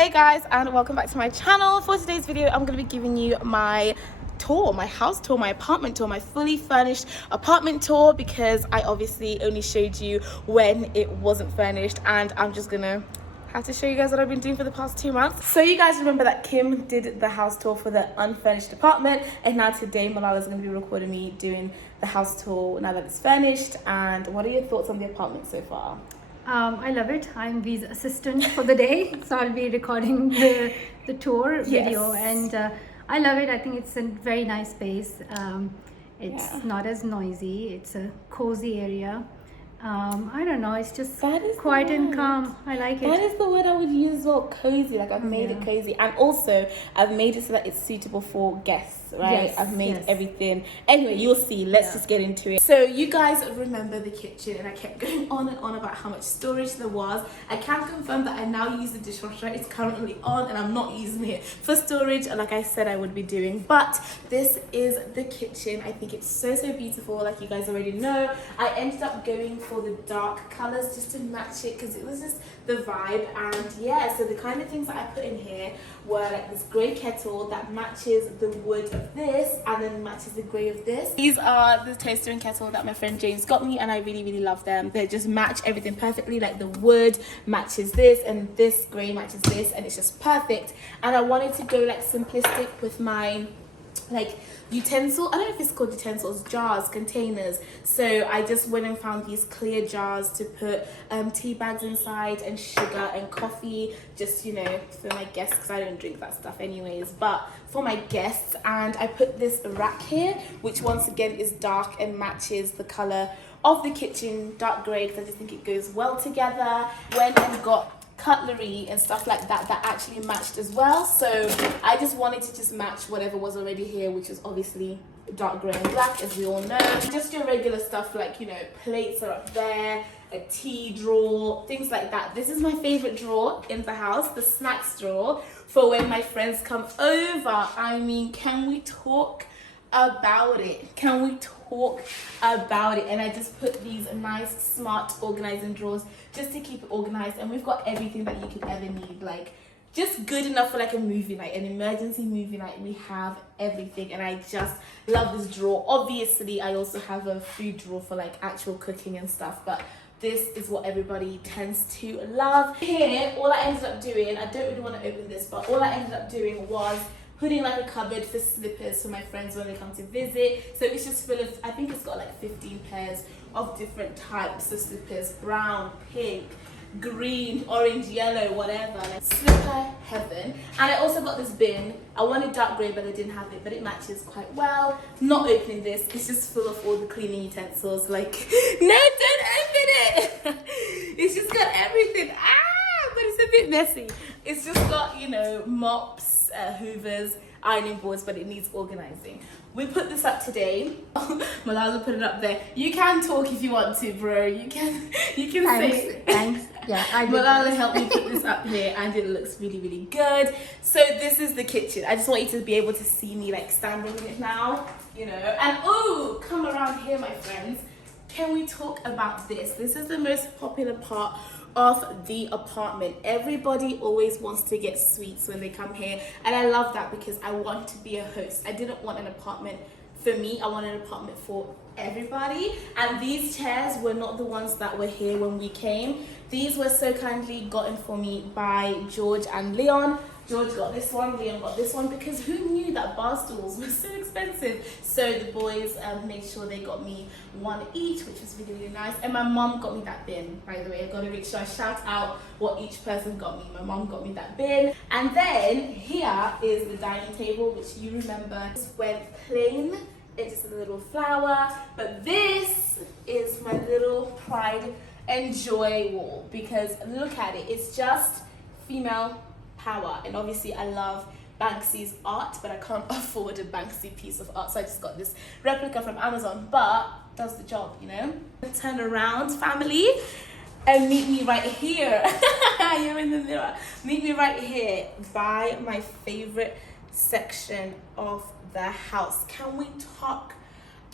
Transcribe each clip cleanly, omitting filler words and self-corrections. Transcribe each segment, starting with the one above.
Hey guys, and welcome back to my channel. For today's video, I'm going to be giving you my tour, my house tour, my apartment tour, my fully furnished apartment tour, because I obviously only showed you when it wasn't furnished, and I'm just gonna have to show you guys what I've been doing for the past 2 months. So you guys remember that Kim did the house tour for the unfurnished apartment, and now today Malala's going to be recording me doing the house tour now that it's furnished. And what are your thoughts on the apartment so far? I love it. I'm Vee's assistant for the day, so I'll be recording the tour video, and I love it. I think it's a very nice space. It's not as noisy. It's a cozy area. I don't know. It's just quiet and calm. I like it. That is the word I would use as well. Cozy. Like I've made it cozy, and also I've made it so that it's suitable for guests. Right? Yes, I've made everything. Anyway, you'll see. Let's just get into it. So you guys remember the kitchen, and I kept going on and on about how much storage there was. I can confirm that I now use the dishwasher. It's currently on, and I'm not using it for storage, like I said I would be doing. But this is the kitchen. I think it's so beautiful. Like you guys already know, I ended up going for the dark colors just to match it, because it was just the vibe. And yeah, so the kind of things that I put in here were like this grey kettle that matches the wood of this, and then matches the grey of this. These are the toaster and kettle that my friend James got me, and I really love them. They just match everything perfectly. Like the wood matches this, and this grey matches this, and it's just perfect. And I wanted to go like simplistic with my like utensil. I don't know if it's called utensils, jars, containers. So I just went and found these clear jars to put tea bags inside, and sugar and coffee, just, you know, for my guests, because I don't drink that stuff anyways, but for my guests. And I put this rack here, which once again is dark and matches the color of the kitchen, dark grey, because I just think it goes well together. Went and got cutlery and stuff like that that actually matched as well. So I just wanted to just match whatever was already here, which is obviously dark grey and black, as we all know. Just your regular stuff, like, you know, plates are up there, a tea drawer, things like that. This is my favorite drawer in the house, the snacks drawer, for when my friends come over. I mean, can we talk about it? Can we talk about it? And I just put these nice, smart, organizing drawers just to keep it organized. And we've got everything that you could ever need, like just good enough for like a movie night, an emergency movie night. We have everything, and I just love this drawer. Obviously, I also have a food drawer for like actual cooking and stuff, but this is what everybody tends to love. Here, all I ended up doing, I don't really want to open this, but all I ended up doing was putting like a cupboard for slippers for my friends when they come to visit. So it's just full of, I think it's got like 15 pairs of different types of slippers: brown, pink, green, orange, yellow, whatever. Like slipper heaven. And I also got this bin. I wanted dark grey, but I didn't have it, but it matches quite well. Not opening this. It's just full of all the cleaning utensils. Like, no, don't open it. It's just got everything. But it's a bit messy. It's just got, you know, mops, hoovers, ironing boards, but it needs organizing. We put this up today. Malala put it up there. You can talk if you want to, bro. You can say it. Thanks. Yeah, I did. Malala helped me put this up here, and it looks really good. So this is the kitchen. I just want you to be able to see me like standing in it now, you know. And oh, come around here, my friends. Can we talk about this? This is the most popular part of the apartment. Everybody always wants to get sweets when they come here, and I love that, because I want to be a host. I didn't want an apartment for me, I wanted an apartment for everybody. And these chairs were not the ones that were here when we came. These were so kindly gotten for me by George and Leon. George got this one, Leon got this one, because who knew that bar stools were so expensive? So the boys made sure they got me one each, which was really nice. And my mom got me that bin, by the way. I've got to make sure I shout out what each person got me. My mom got me that bin. And then here is the dining table, which you remember just went plain. It's just a little flower. But this is my little pride and joy wall, because look at it. It's just female power. And obviously I love Banksy's art, but I can't afford a Banksy piece of art, so I just got this replica from Amazon, but does the job, you know. Turn around, family, and meet me right here. You're in the mirror. Meet me right here by my favorite section of the house. Can we talk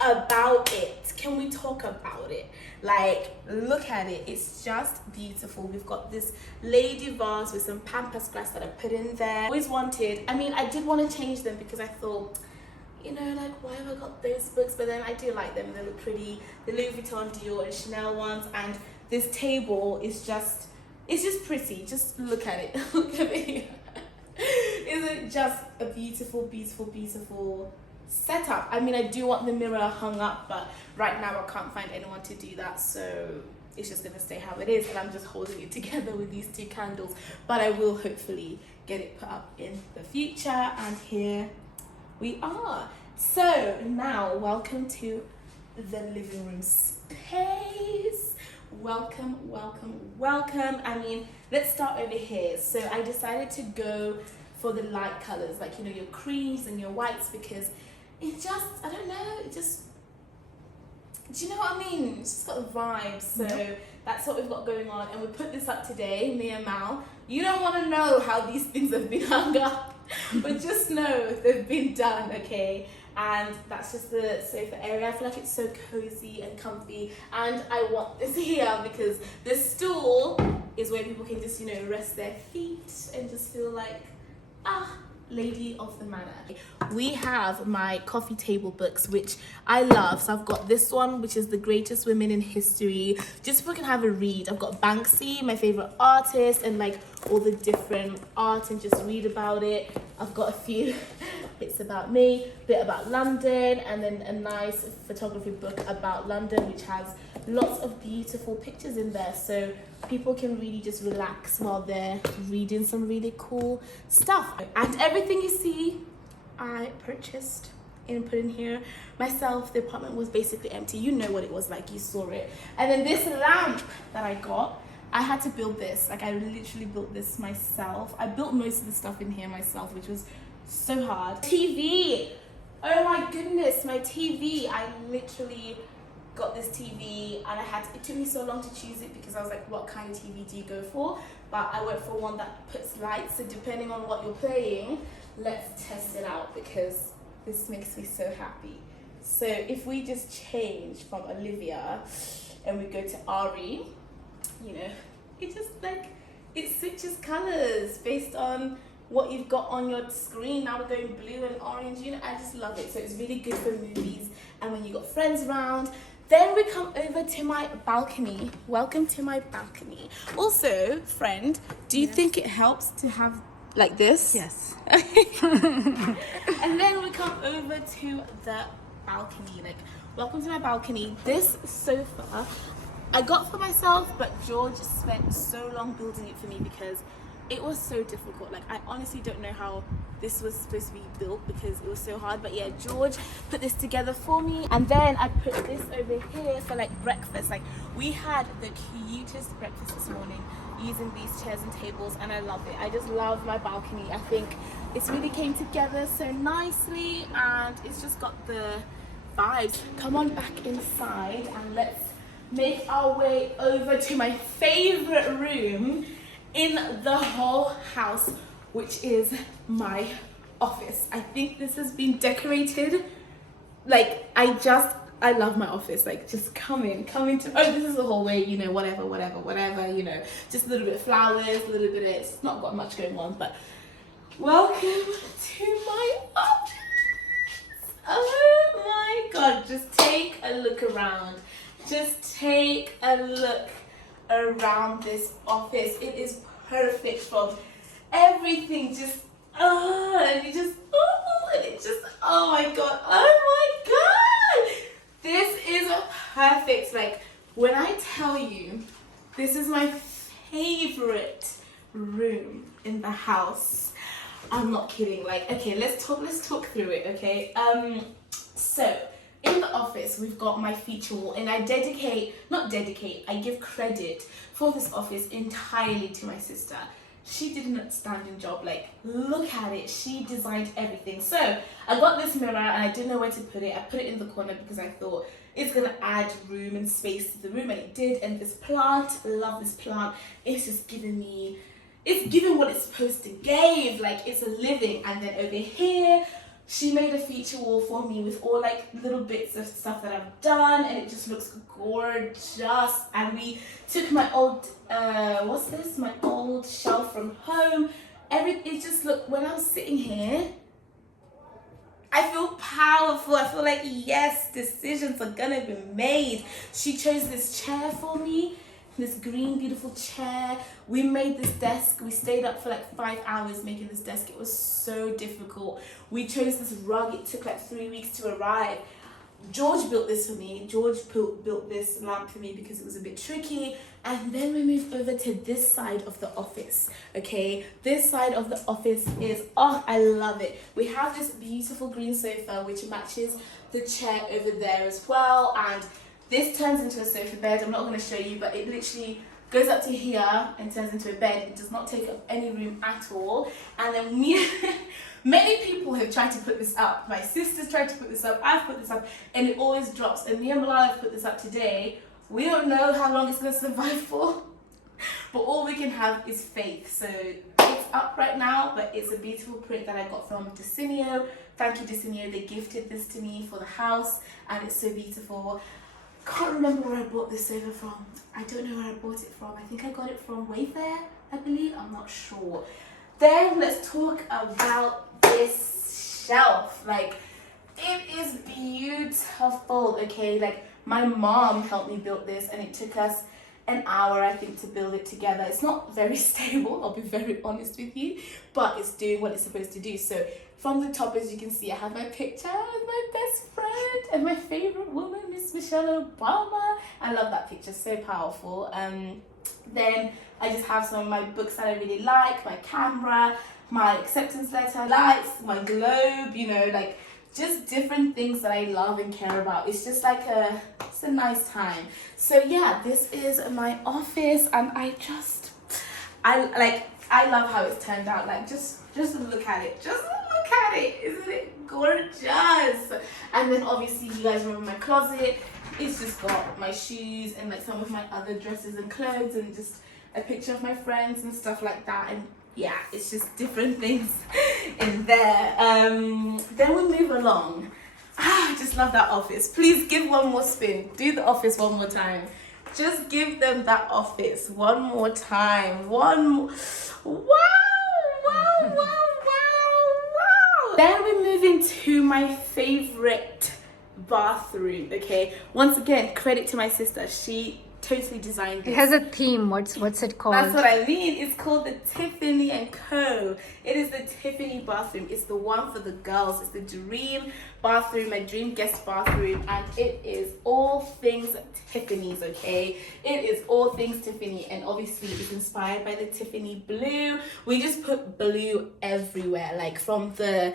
about it? Can we talk about it? Like, look at it. It's just beautiful. We've got this lady vase with some pampas grass that I put in there. Always wanted, I mean, I did want to change them because I thought, you know, like, why have I got those books? But then I do like them. They look pretty. The Louis Vuitton, Dior, and Chanel ones. And this table is just, it's just pretty. Just look at it. Look at me. Isn't it just a beautiful, beautiful, beautiful setup? I mean, I do want the mirror hung up, but right now I can't find anyone to do that, so it's just gonna stay how it is, and I'm just holding it together with these 2 candles. But I will hopefully get it put up in the future, and here we are. So now, welcome to the living room space. Welcome, welcome, welcome. I mean, let's start over here. So I decided to go for the light colors, like, you know, your creams and your whites, because it just, I don't know, it just, do you know what I mean? It's just got a vibe. So that's what we've got going on, and we put this up today, me and Mal. You don't want to know how these things have been hung up, but just know they've been done, okay? And that's just the sofa area. I feel like it's so cozy and comfy, and I want this here because the stool is where people can just, you know, rest their feet and just feel like, lady of the manor. We have my coffee table books, which I love. So I've got this one, which is The Greatest Women in History, just so we can have a read. I've got Banksy, my favorite artist, and like all the different art, and just read about it. I've got a few bits about me, bit about London, and then a nice photography book about London, which has lots of beautiful pictures in there, so people can really just relax while they're reading some really cool stuff. And everything you see, I purchased and put in here myself. The apartment was basically empty. You know what it was like, you saw it. And then this lamp that I got, I had to build this. Like, I literally built this myself. I built most of the stuff in here myself, which was so hard. TV, oh my goodness, my TV. I literally got this TV, and it took me so long to choose it because I was like, what kind of TV do you go for? But I went for one that puts lights, so depending on what you're playing, let's test it out because this makes me so happy. So if we just change from Olivia and we go to Ari, you know, it just like, it switches colors based on what you've got on your screen. Now we're going blue and orange, you know, I just love it. So it's really good for movies and when you got friends around. Then we come over to my balcony. Welcome to my balcony. Also, friend, do you think it helps to have like this? Yes. And then we come over to the balcony. Like, welcome to my balcony. This sofa I got for myself, but George spent so long building it for me because it was so difficult. Like, I honestly don't know how this was supposed to be built because it was so hard. But yeah, George put this together for me. And then I put this over here for like breakfast. Like, we had the cutest breakfast this morning using these chairs and tables, and I love it. I just love my balcony. I think it's really came together so nicely, and it's just got the vibes. Come on back inside and let's make our way over to my favorite room in the whole house, which is my office. I think this has been decorated. Like, I love my office. Like, just come into, oh, this is the hallway, you know, whatever, you know, just a little bit of flowers, a little bit of, it's not got much going on, but welcome to my office. Oh my God, just take a look around. Just take a look around this office. It is perfect from everything, just and you just and it just, oh my God, this is perfect. Like, when I tell you this is my favorite room in the house, I'm not kidding. Like, okay, let's talk through it, okay? So in the office, we've got my feature wall, and I give credit for this office entirely to my sister. She did an outstanding job. Like, look at it. She designed everything. So I got this mirror and I didn't know where to put it. I put it in the corner because I thought it's gonna add room and space to the room, and it did. And this plant, I love this plant. It's just giving what it's supposed to give. Like, it's a living. And then over here, she made a feature wall for me with all like little bits of stuff that I've done, and it just looks gorgeous. And we took my old what's this, my old shelf from home. It just look, when I'm sitting here, I feel powerful. I feel like, yes, decisions are gonna be made. She chose this chair for me, this green beautiful chair. We made this desk. We stayed up for like 5 hours making this desk. It was so difficult. We chose this rug. It took like 3 weeks to arrive. George built this for me. George built this lamp for me because it was a bit tricky. And then we moved over to this side of the office. Okay, this side of the office is, oh, I love it. We have this beautiful green sofa which matches the chair over there as well. And this turns into a sofa bed. I'm not going to show you, but it literally goes up to here and turns into a bed. It does not take up any room at all. And then many people have tried to put this up. My sister's tried to put this up. I've put this up, and it always drops. And me and Bilal have put this up today. We don't know how long it's going to survive for, but all we can have is faith. So it's up right now, but it's a beautiful print that I got from Decinio. Thank you, Decinio. They gifted this to me for the house, and it's so beautiful. Can't remember where I bought this sofa from. I don't know where I bought it from. I think I got it from Wayfair, I believe. I'm not sure. Then let's talk about this shelf. Like, it is beautiful, okay? Like, my mom helped me build this, and it took us an hour, I think, to build it together. It's not very stable, I'll be very honest with you, but it's doing what it's supposed to do. So from the top, as you can see, I have my picture with my best friend and my favorite woman, Miss Michelle Obama. I love that picture, so powerful. Then I just have some of my books that I really like, my camera, my acceptance letter, lights, my globe, you know, like just different things that I love and care about. It's just like it's a nice time. So yeah, this is my office, and I love how it's turned out. Like, just look at it. Just look at it. Isn't it gorgeous? And then obviously you guys remember my closet. It's just got my shoes and like some of my other dresses and clothes, and just a picture of my friends and stuff like that. And yeah, it's just different things in there. Then we move along. I just love that office. Please give one more spin. Do the office one more time. Just give them that office one more time. One more. Wow. Then we move into my favorite bathroom, okay? Once again, credit to my sister. She totally designed this. It has a theme. What's it called? That's what I mean. It's called the Tiffany & Co. It is the Tiffany bathroom. It's the one for the girls. It's the dream bathroom, my dream guest bathroom, and it is all things Tiffany's, okay? It is all things Tiffany, and obviously it's inspired by the Tiffany blue. We just put blue everywhere, like from the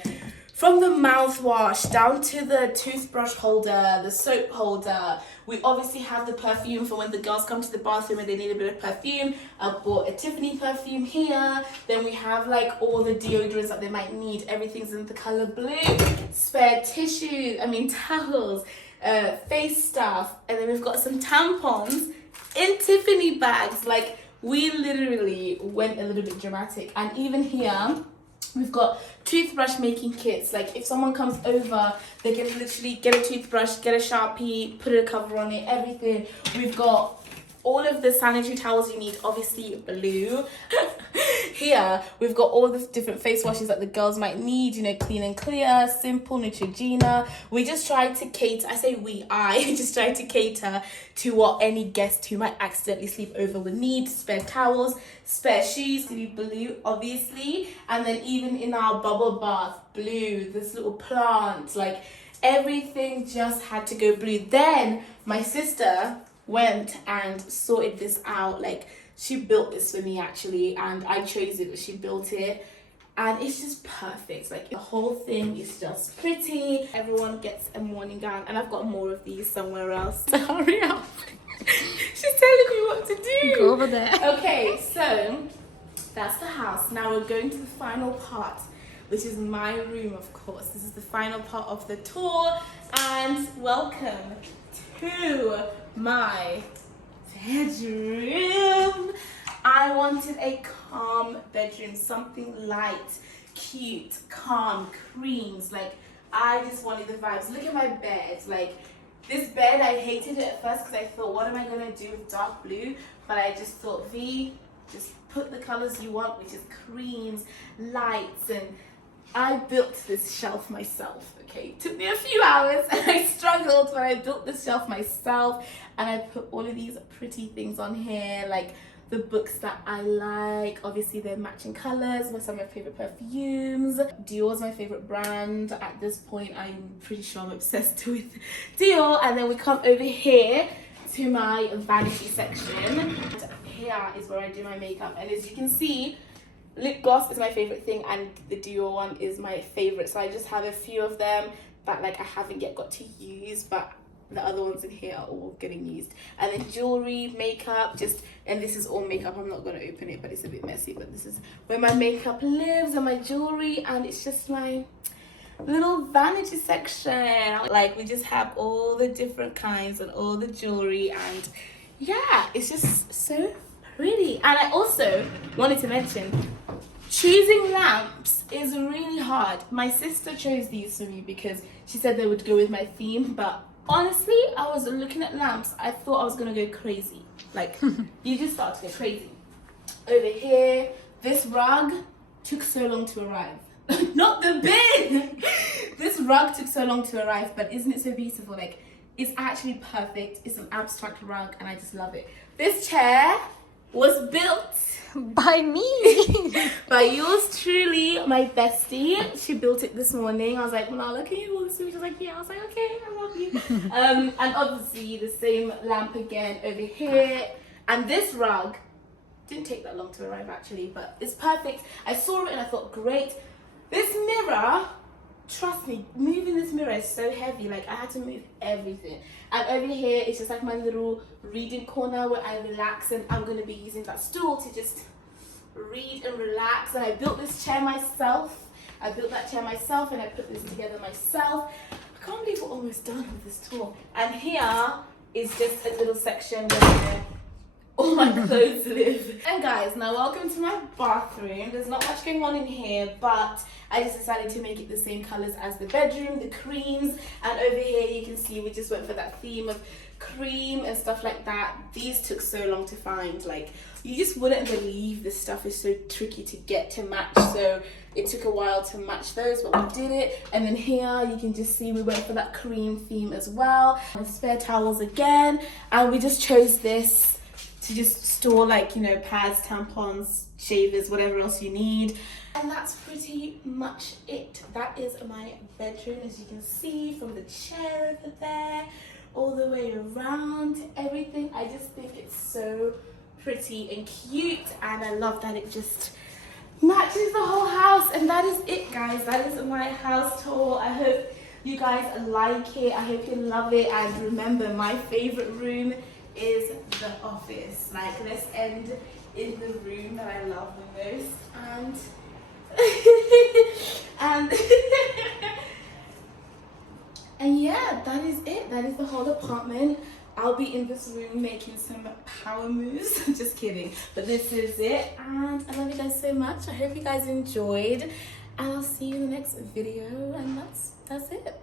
mouthwash down to the toothbrush holder, the soap holder. We obviously have the perfume for when the girls come to the bathroom and they need a bit of perfume. I bought a Tiffany perfume here. Then we have like all the deodorants that they might need. Everything's in the color blue. Spare towels, face stuff. And then we've got some tampons in Tiffany bags. Like, we literally went a little bit dramatic. And even here, we've got toothbrush making kits. Like, if someone comes over, they can literally get a toothbrush, get a Sharpie, put a cover on it, everything. We've got all of the sanitary towels you need, obviously blue. Here, we've got all the different face washes that the girls might need, you know, Clean and Clear, Simple, Neutrogena. We just tried to cater, I just tried to cater to what any guest who might accidentally sleep over would need. Spare towels, spare shoes, to be blue, obviously. And then even in our bubble bath, blue, this little plant, like everything just had to go blue. Then my sister went and sorted this out. Like, she built this for me actually, and I chose it, but she built it, and it's just perfect. Like, the whole thing is just pretty. Everyone gets a morning gown, and I've got more of these somewhere else. So hurry up. She's telling me what to do. Go over there. Okay, so that's the house. Now we're going to the final part, which is my room, of course. This is the final part of the tour, and welcome to my bedroom. I wanted a calm bedroom, something light. cute, calm creams. Like, I just wanted the vibes. Look at my bed. Like, this bed, I hated it at first because I thought, what am I going to do with dark blue? But I just thought, V, just put the colors you want, which is creams, lights, and I built this shelf myself, okay? It took me a few hours and I struggled, but I built this shelf myself, and I put all of these pretty things on here, like the books that I like. Obviously, they're matching colors with some of my favorite perfumes. Dior's my favorite brand. At this point, I'm pretty sure I'm obsessed with Dior. And then we come over here to my vanity section. Here is where I do my makeup, and as you can see, lip gloss is my favorite thing, and the Dior one is my favorite. So I just have a few of them that like I haven't yet got to use, but the other ones in here are all getting used. And then jewelry, makeup, and this is all makeup. I'm not going to open it, but it's a bit messy. But this is where my makeup lives and my jewelry, and it's just my little vanity section. Like, we just have all the different kinds and all the jewelry, and yeah, it's just so pretty. And I also wanted to mention, choosing lamps is really hard. My sister chose these for me because she said they would go with my theme, but honestly, I was looking at lamps, I thought I was gonna go crazy. Like, you just start to go crazy. Over here, this rug took so long to arrive. Not the bin! This rug took so long to arrive, but isn't it so beautiful? Like, it's actually perfect. It's an abstract rug, and I just love it. This chair was built by me. By yours truly, my bestie. She built it this morning. I was like, Malala, can you hold this? She was like, yeah. I was like, okay, I love you. And obviously the same lamp again over here. And this rug didn't take that long to arrive actually, but it's perfect. I saw it and I thought, great. This mirror, trust me, moving this mirror is so heavy. Like, I had to move everything. And over here, it's just like my little reading corner where I relax, and I'm going to be using that stool to just read and relax. And I built this chair myself. I built that chair myself, and I put this together myself. I can't believe we're almost done with this tour. And here is just a little section where all my clothes live. And guys, now welcome to my bathroom. There's not much going on in here, but I just decided to make it the same colors as the bedroom, the creams. And over here you can see we just went for that theme of cream and stuff like that. These took so long to find. Like, you just wouldn't believe this stuff is so tricky to get to match. So it took a while to match those, but we did it. And then here you can just see we went for that cream theme as well. And spare towels again. And we just chose this to just store, like, you know, pads, tampons, shavers, whatever else you need. And that's pretty much it. That is my bedroom, as you can see, from the chair over there all the way around, everything. I just think it's so pretty and cute, and I love that it just matches the whole house. And that is it, guys. That is my house tour. I hope you guys like it. I hope you love it. And remember, my favorite room is the office. Like, let's end in the room that I love the most. And and yeah, that is it. That is the whole apartment. I'll be in this room making some power moves. Just kidding, but this is it, and I love you guys so much. I hope you guys enjoyed, and I'll see you in the next video. And that's it.